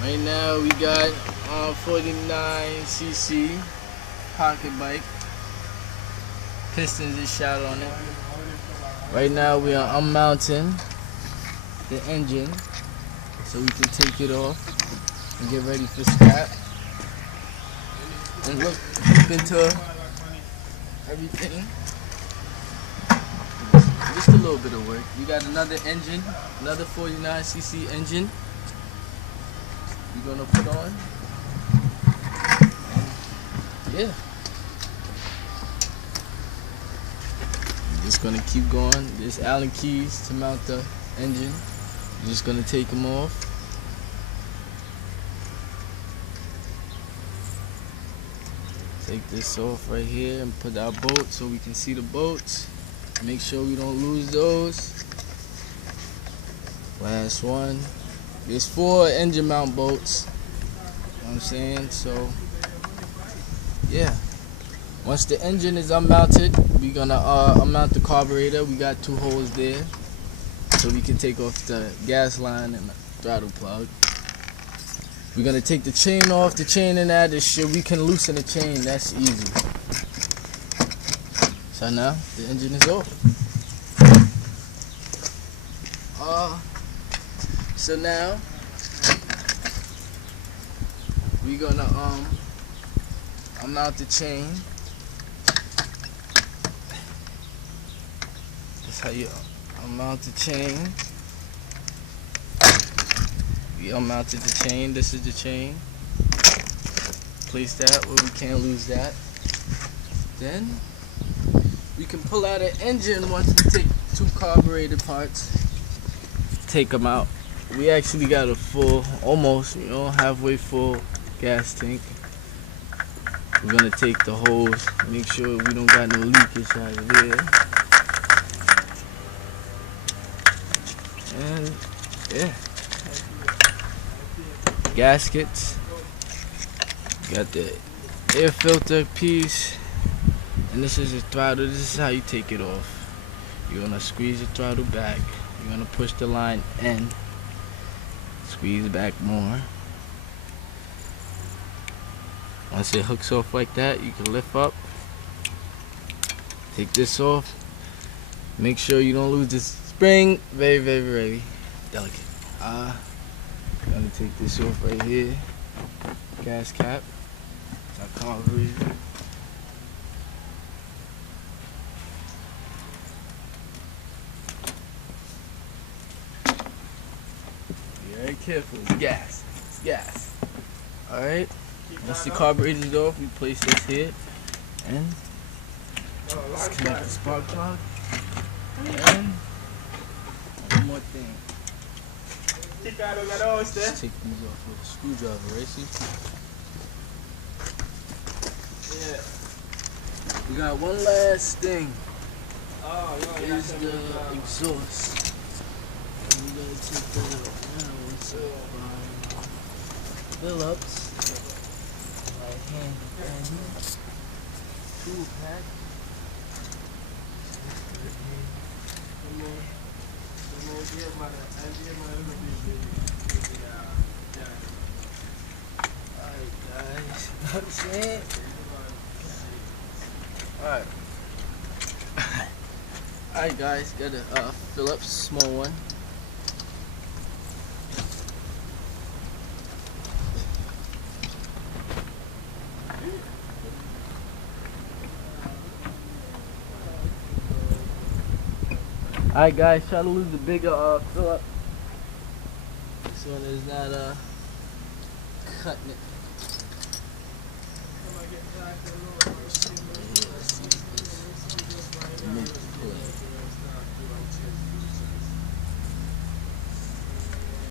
Right now we got 49cc pocket bike. Pistons is shot on it. Right now we are unmounting the engine so we can take it off and get ready for scrap. And look deep into everything. Just a little bit of work. We got another engine, another 49cc engine we're gonna put on. Yeah. Just gonna keep going. There's Allen keys to mount the engine. You're just gonna take them off. Take this off right here and put our bolt so we can see the bolts. Make sure we don't lose those. Last one. There's 4 engine mount bolts. You know what I'm saying? So, yeah. Once the engine is unmounted, we're gonna unmount the carburetor. We got 2 holes there, so we can take off the gas line and the throttle plug. We're gonna take the chain off. The chain and that is shit. We can loosen the chain. That's easy. So now the engine is off. So now we're gonna unmount the chain. That's how you unmount the chain. We unmounted the chain. This is the chain. Place that where we can't lose that. Then we can pull out an engine once we take 2 carburetor parts. Take them out. We actually got a full, almost, halfway full gas tank. We're gonna take the hose, make sure we don't got no leakage out of there. And yeah, gaskets. Got the air filter piece, and this is the throttle. This is how you take it off. You're gonna squeeze the throttle back. You're gonna push the line in. Squeeze back more. Once it hooks off like that, you can lift up. Take this off. Make sure you don't lose this spring. Very, very, very delicate. Gonna take this off right here. Gas cap. Our carburetor. Very careful. It's gas. It's gas. Alright. Once the carburetor is off, we place this here. And let's connect the spark plug. And one more thing. Let's take these off with a screwdriver, right? See? Yeah. We got one last thing. Here's the exhaust. And we gotta take that out now. It's Phillips. Right hand down here. 2-pack. Alright guys, you know what I'm saying? Alright. Alright guys, got a Phillips small one. Alright guys, try to lose the bigger Phillips. This one is not cutting it.